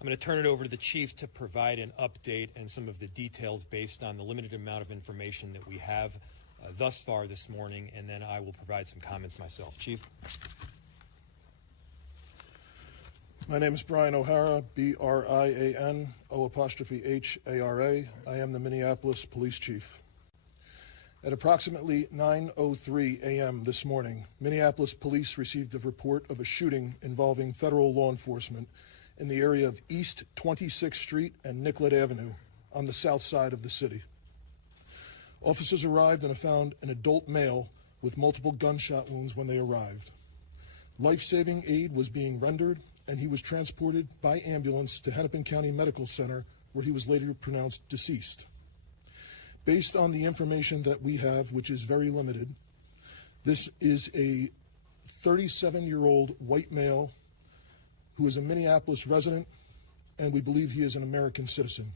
I'm going to turn it over to the Chief to provide an update and some of the details based on the limited amount of information that we have thus far this morning, and then I will provide some comments myself. Chief? My name is Brian O'Hara, B-R-I-A-N, O''H-A-R-A. I am the Minneapolis Police Chief. At approximately 9:03 a.m. this morning, Minneapolis police received a report of a shooting involving federal law enforcement in the area of East 26th Street and Nicollet Avenue on the south side of the city. Officers arrived and found an adult male with multiple gunshot wounds when they arrived. Life-saving aid was being rendered, and he was transported by ambulance to Hennepin County Medical Center, where he was later pronounced deceased. Based on the information that we have, which is very limited, this is a 37-year-old white male who is a Minneapolis resident, and we believe he is an American citizen.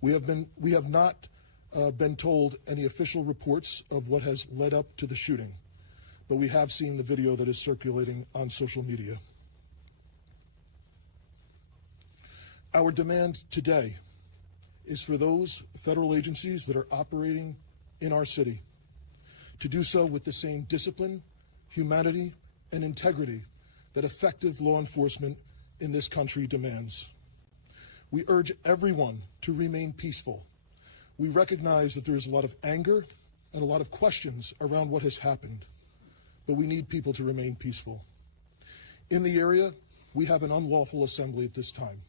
We have not been told any official reports of what has led up to the shooting, but we have seen the video that is circulating on social media. Our demand today is for those federal agencies that are operating in our city to do so with the same discipline, humanity, and integrity that effective law enforcement in this country demands. We urge everyone to remain peaceful. We recognize that there is a lot of anger and a lot of questions around what has happened, but we need people to remain peaceful. In the area, we have an unlawful assembly at this time.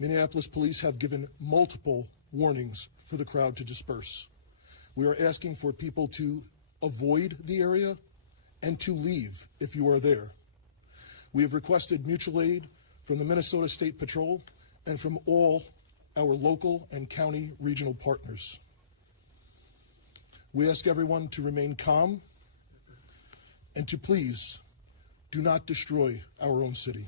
Minneapolis police have given multiple warnings for the crowd to disperse. We are asking for people to avoid the area and to leave if you are there. We have requested mutual aid from the Minnesota State Patrol and from all our local and county regional partners. We ask everyone to remain calm and to please do not destroy our own city.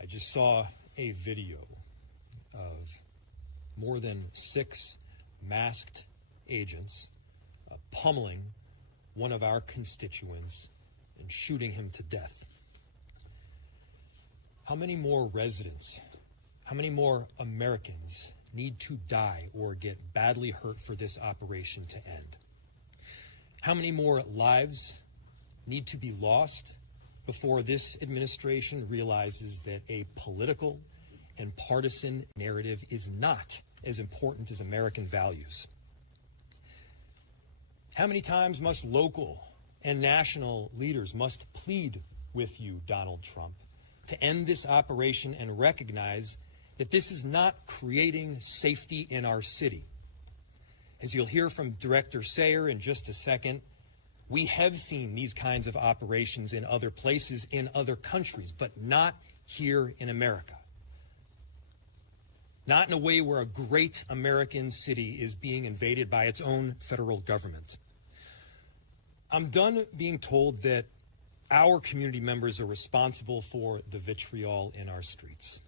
I just saw a video of more than 6 masked agents pummeling one of our constituents and shooting him to death. How many more residents, how many more Americans need to die or get badly hurt for this operation to end? How many more lives need to be lost before this administration realizes that a political and partisan narrative is not as important as American values? How many times must local and national leaders must plead with you, Donald Trump, to end this operation and recognize that this is not creating safety in our city? As you'll hear from Director Sayer in just a second, we have seen these kinds of operations in other places, in other countries, but not here in America. Not in a way where a great American city is being invaded by its own federal government. I'm done being told that our community members are responsible for the vitriol in our streets.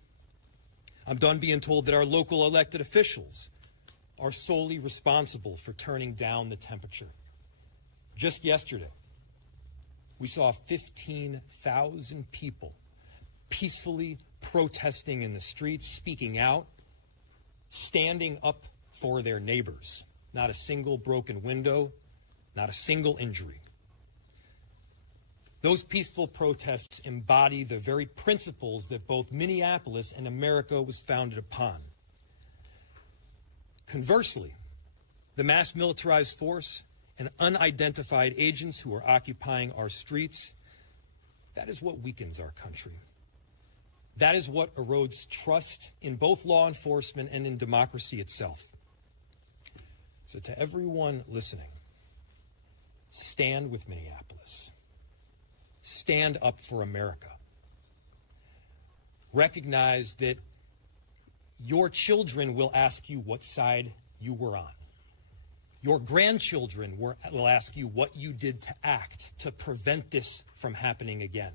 I'm done being told that our local elected officials are solely responsible for turning down the temperature. Just yesterday, we saw 15,000 people peacefully protesting in the streets, speaking out, standing up for their neighbors. Not a single broken window, not a single injury. Those peaceful protests embody the very principles that both Minneapolis and America was founded upon. Conversely, the mass militarized force and unidentified agents who are occupying our streets, that is what weakens our country. That is what erodes trust in both law enforcement and in democracy itself. So to everyone listening, stand with Minneapolis. Stand up for America. Recognize that your children will ask you what side you were on. Your grandchildren will ask you what you did to act to prevent this from happening again,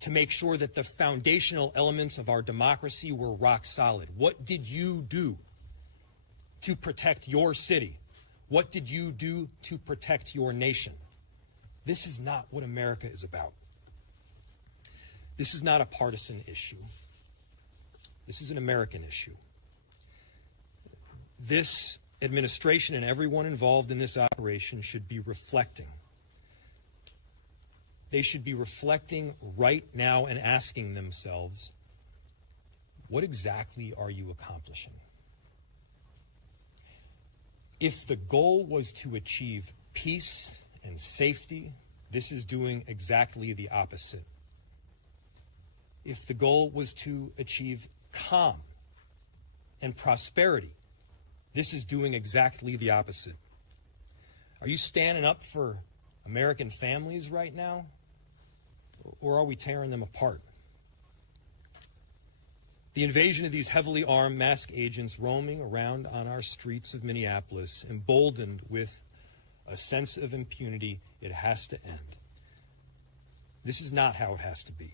to make sure that the foundational elements of our democracy were rock solid. What did you do to protect your city? What did you do to protect your nation? This is not what America is about. This is not a partisan issue. This is an American issue. This administration and everyone involved in this operation should be reflecting. They should be reflecting right now and asking themselves, what exactly are you accomplishing? If the goal was to achieve peace and safety, this is doing exactly the opposite. If the goal was to achieve calm and prosperity, this is doing exactly the opposite. Are you standing up for American families right now? Or are we tearing them apart? The invasion of these heavily armed masked agents roaming around on our streets of Minneapolis, emboldened with a sense of impunity, it has to end. This is not how it has to be.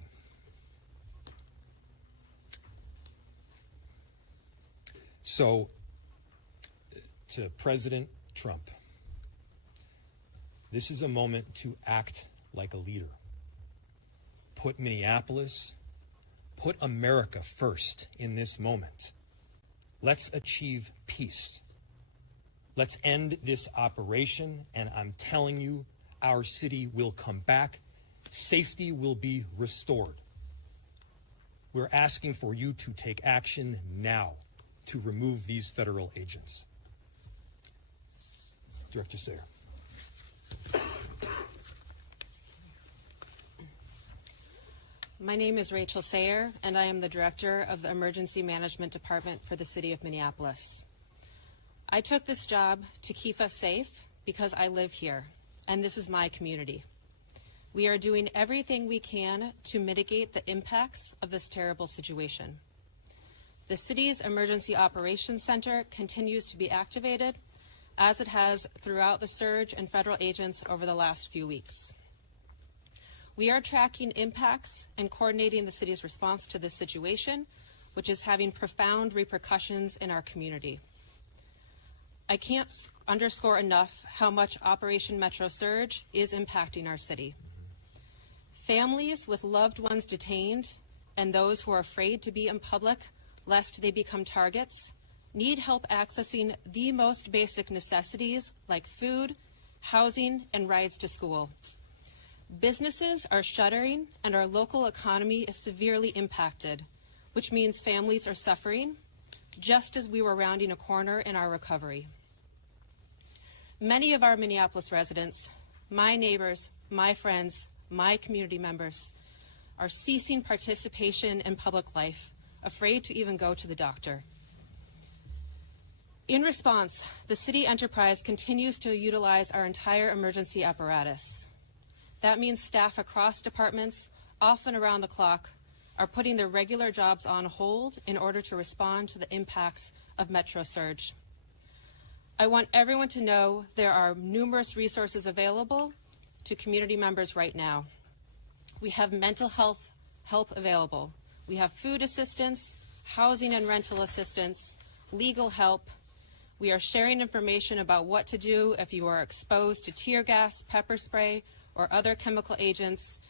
So, to President Trump, this is a moment to act like a leader. Put Minneapolis, put America first in this moment. Let's achieve peace. Let's end this operation, and I'm telling you, our city will come back. Safety will be restored. We're asking for you to take action now to remove these federal agents. Director Sayer. My name is Rachel Sayer, and I am the Director of the Emergency Management Department for the City of Minneapolis. I took this job to keep us safe because I live here, and this is my community. We are doing everything we can to mitigate the impacts of this terrible situation. The city's Emergency Operations Center continues to be activated, as it has throughout the surge in federal agents over the last few weeks. We are tracking impacts and coordinating the city's response to this situation, which is having profound repercussions in our community. I can't underscore enough how much Operation Metro Surge is impacting our city. Families with loved ones detained and those who are afraid to be in public lest they become targets need help accessing the most basic necessities like food, housing, and rides to school. Businesses are shuttering and our local economy is severely impacted, which means families are suffering, just as we were rounding a corner in our recovery. Many of our Minneapolis residents, my neighbors, my friends, my community members, are ceasing participation in public life, afraid to even go to the doctor. In response, the city enterprise continues to utilize our entire emergency apparatus. That means staff across departments, often around the clock, are putting their regular jobs on hold in order to respond to the impacts of Metro Surge. I want everyone to know there are numerous resources available to community members right now. We have mental health help available. We have food assistance, housing and rental assistance, legal help. We are sharing information about what to do if you are exposed to tear gas, pepper spray, or other chemical agents,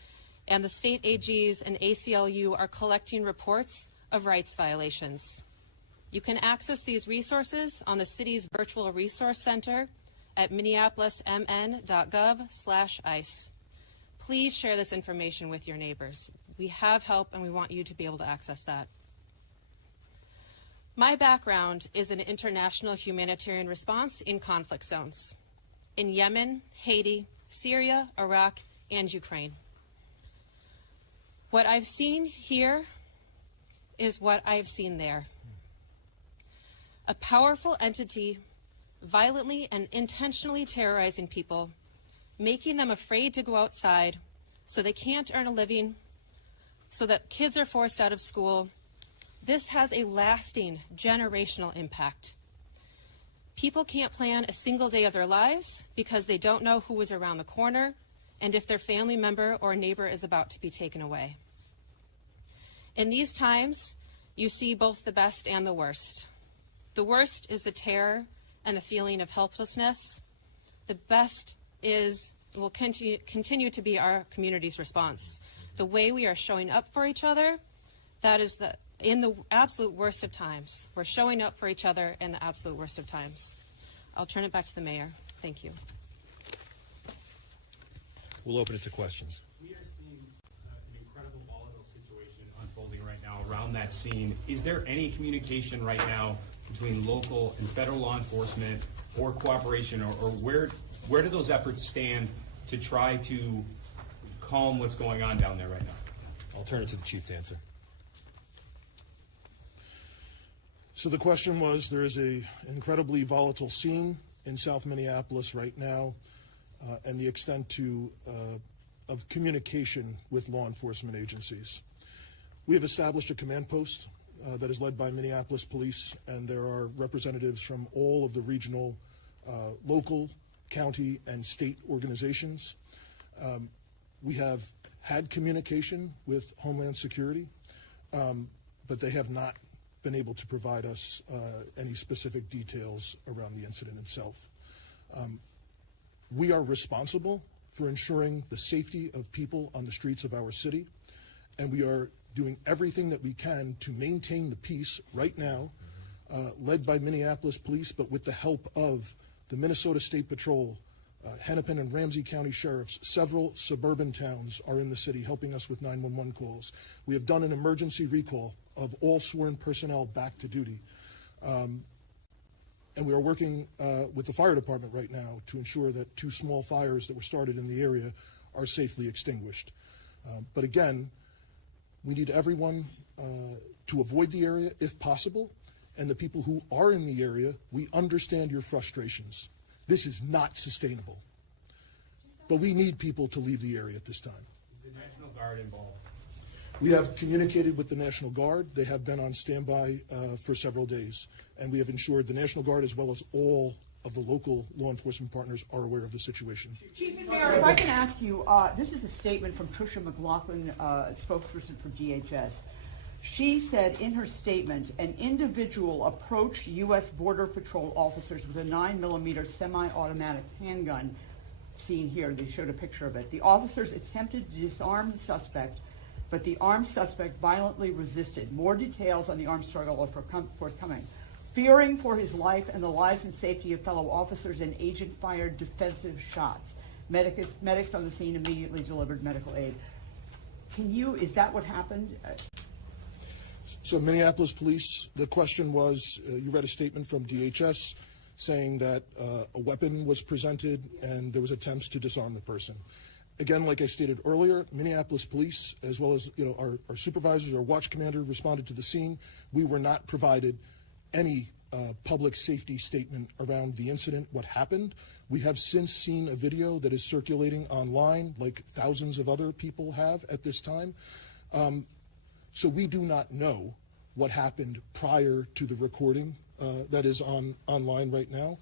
and the state AGs and ACLU are collecting reports of rights violations. You can access these resources on the city's virtual resource center at minneapolismn.gov/ICE. Please share this information with your neighbors. We have help and we want you to be able to access that. My background is in international humanitarian response in conflict zones, in Yemen, Haiti, Syria, Iraq, and Ukraine. What I've seen here is what I've seen there. A powerful entity violently and intentionally terrorizing people, making them afraid to go outside so they can't earn a living, so that kids are forced out of school. This has a lasting generational impact. People can't plan a single day of their lives because they don't know who is around the corner and if their family member or neighbor is about to be taken away. In these times, you see both the best and the worst. The worst is the terror and the feeling of helplessness. The best is will continue to be our community's response. The way we are showing up for each other, that is in the absolute worst of times. We're showing up for each other in the absolute worst of times. I'll turn it back to the mayor. Thank you. We'll open it to questions. We are seeing an incredible volatile situation unfolding right now around that scene. Is there any communication right now between local and federal law enforcement or cooperation, or where do those efforts stand to try to calm what's going on down there right now? I'll turn it to the chief to answer. So the question was, there is an incredibly volatile scene in South Minneapolis right now, and the extent of communication with law enforcement agencies. We have established a command post that is led by Minneapolis Police, and there are representatives from all of the regional, local, county, and state organizations. We have had communication with Homeland Security, but they have not been able to provide us any specific details around the incident itself. We are responsible for ensuring the safety of people on the streets of our city, and we are doing everything that we can to maintain the peace right now, led by Minneapolis Police, but with the help of the Minnesota State Patrol, Hennepin and Ramsey County Sheriffs. Several suburban towns are in the city helping us with 911 calls. We have done an emergency recall of all sworn personnel back to duty. And we are working with the fire department right now to ensure that 2 small fires that were started in the area are safely extinguished. But again, we need everyone to avoid the area if possible, and the people who are in the area, we understand your frustrations. This is not sustainable. But we need people to leave the area at this time. Is the National Guard involved? We have communicated with the National Guard. They have been on standby for several days, and we have ensured the National Guard, as well as all of the local law enforcement partners, are aware of the situation. Chief and Mayor, if I can ask you, this is a statement from Tricia McLaughlin, spokesperson for DHS. She said in her statement, an individual approached U.S. Border Patrol officers with a 9mm semi-automatic handgun, seen here, they showed a picture of it. The officers attempted to disarm the suspect, but the armed suspect violently resisted. More details on the armed struggle are forthcoming. Fearing for his life and the lives and safety of fellow officers, an agent fired defensive shots. Medics on the scene immediately delivered medical aid. Is that what happened? So Minneapolis Police, the question was, you read a statement from DHS saying that a weapon was presented and there was attempts to disarm the person. Again, like I stated earlier, Minneapolis Police, as well as our supervisors, our watch commander, responded to the scene. We were not provided any public safety statement around the incident, what happened. We have since seen a video that is circulating online, like thousands of other people have at this time. So we do not know what happened prior to the recording that is online right now.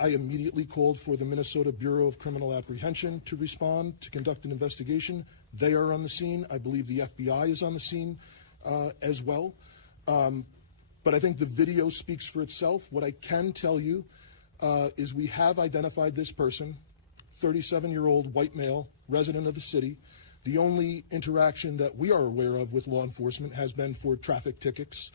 I immediately called for the Minnesota Bureau of Criminal Apprehension to respond, to conduct an investigation. They are on the scene. I believe the FBI is on the scene as well. But I think the video speaks for itself. What I can tell you is we have identified this person, 37-year-old white male, resident of the city. The only interaction that we are aware of with law enforcement has been for traffic tickets,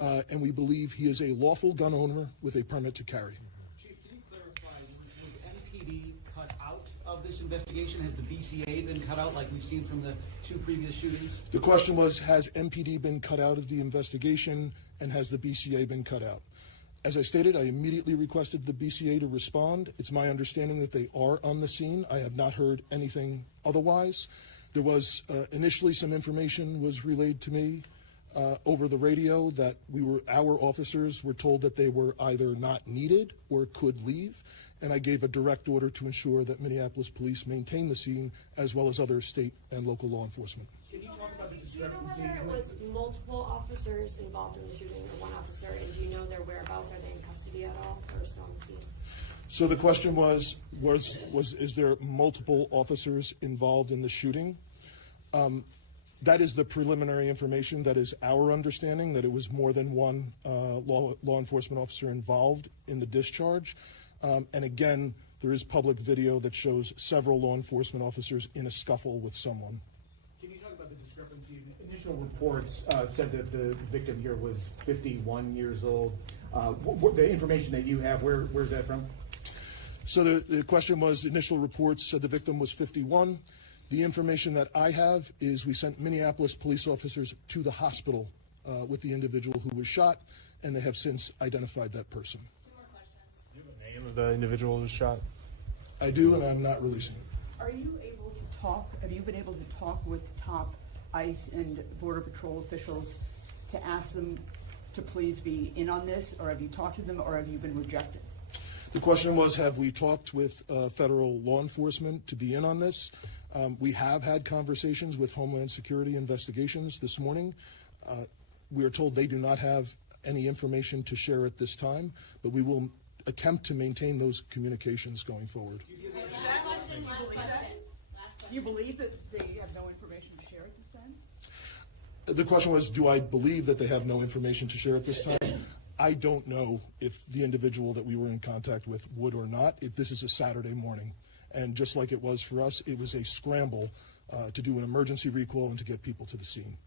and we believe he is a lawful gun owner with a permit to carry. Chief, can you clarify, was MPD cut out of this investigation? Has the BCA been cut out like we've seen from the 2 previous shootings? The question was, has MPD been cut out of the investigation, and has the BCA been cut out? As I stated, I immediately requested the BCA to respond. It's my understanding that they are on the scene. I have not heard anything otherwise. There was initially some information was relayed to me over the radio that our officers were told that they were either not needed or could leave, and I gave a direct order to ensure that Minneapolis Police maintain the scene, as well as other state and local law enforcement. Can you talk about the Do you know discrepancy? whether it was multiple officers involved in the shooting or one officer, and do you know their whereabouts? Are they in custody at all or still on the scene? So the question was is there multiple officers involved in the shooting? That is the preliminary information. That is our understanding, that it was more than one law enforcement officer involved in the discharge. And again, There is public video that shows several law enforcement officers in a scuffle with someone. Can you talk about the discrepancy? Initial reports said that the victim here was 51 years old. The information that you have, where's that from? So the question was, initial reports said the victim was 51. The information that I have is we sent Minneapolis police officers to the hospital with the individual who was shot, and they have since identified that person. Two more questions. Do you have a name of the individual who was shot? I do, and I'm not releasing it. Are you able to talk, have you been able to talk with top ICE and Border Patrol officials to ask them to please be in on this, or have you talked to them, or have you been rejected? The question was, have we talked with federal law enforcement to be in on this? We have had conversations with Homeland Security Investigations this morning. We are told they do not have any information to share at this time, but we will attempt to maintain those communications going forward. Last question. Do you believe that they have no information to share at this time? The question was, do I believe that they have no information to share at this time? I don't know if the individual that we were in contact with would or not. This is a Saturday morning, and just like it was for us, it was a scramble to do an emergency recall and to get people to the scene.